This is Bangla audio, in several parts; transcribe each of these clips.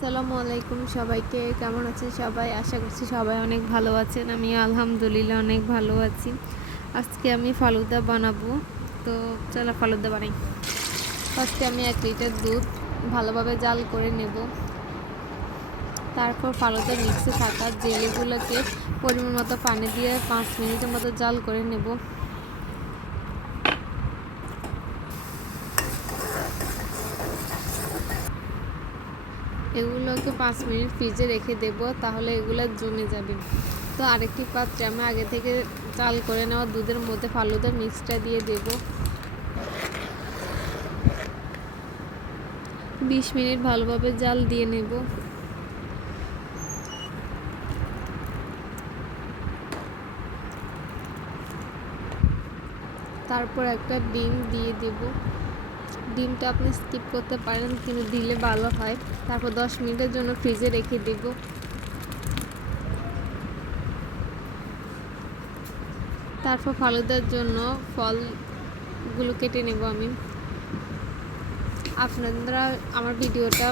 আসসালামু আলাইকুম সবাইকে, কেমন আছেন সবাই? আশা করছি সবাই অনেক ভালো আছেন আমি আলহামদুলিল্লাহ অনেক ভালো আছি। আজকে আমি ফালুদা বানাবো, তো চলো ফালুদা বানাই। ফার্স্টে আমি এক লিটার দুধ ভালোভাবে জাল করে নেব। তারপর ফালুদা মিক্সে থাকা জেলিগুলোকে পরিমাণ মতো পানি দিয়ে পাঁচ মিনিটের মতো জাল করে নেব। এগুলোকে পাঁচ মিনিট ফ্রিজে রেখে দেব, তাহলে এগুলো জমে যাবে। তো আরেকটি পাত্রে আমি আগে থেকে চাল করে নেওয়া দুধের মধ্যে ফালুদার মিক্সটা দিয়ে দেব। বিশ মিনিট ভালোভাবে জাল দিয়ে নেব। তারপর একটা ডিম দিয়ে দেবো। ডিমটা আপনি স্কিপ করতে পারেন, কিন্তু দিলে ভালো হয়। তারপর দশ মিনিটের জন্য ফ্রিজে রেখে দেব। তারপর ফালুদার জন্য ফলগুলো কেটে নেব আমি। আপনারা আমার ভিডিওটা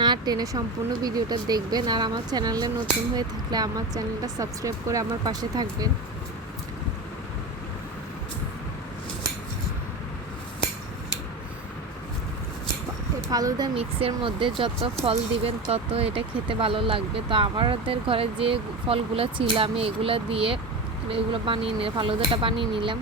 না টেনে সম্পূর্ণ ভিডিওটা দেখবেন, আর আমার চ্যানেলে নতুন হয়ে থাকলে আমার চ্যানেলটা সাবস্ক্রাইব করে আমার পাশে থাকবেন। ফালুদা মিক্সের মধ্যে যত ফল দিবেন তত এটা খেতে ভালো লাগবে। তো আমাদের ঘরে যে ফলগুলো ছিল, আমি এগুলো দিয়ে এগুলো বানিয়ে নিলাম ফালুদাটা বানিয়ে নিলাম।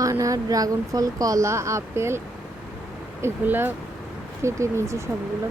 আনার ড্রাগন ফল কলা আপেল এগুলো কেটে নিয়েছি সবগুলো।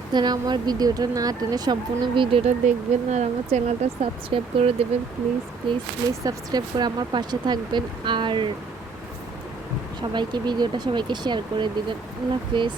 আপনারা আমার ভিডিওটা না টেনে সম্পূর্ণ ভিডিওটা দেখবেন আর আমার চ্যানেলটা সাবস্ক্রাইব করে দেবেন। প্লিজ প্লিজ প্লিজ সাবস্ক্রাইব করে আমার পাশে থাকবেন আর সবাইকে, ভিডিওটা সবাইকে শেয়ার করে দেবেন। আল্লাহ হাফেজ।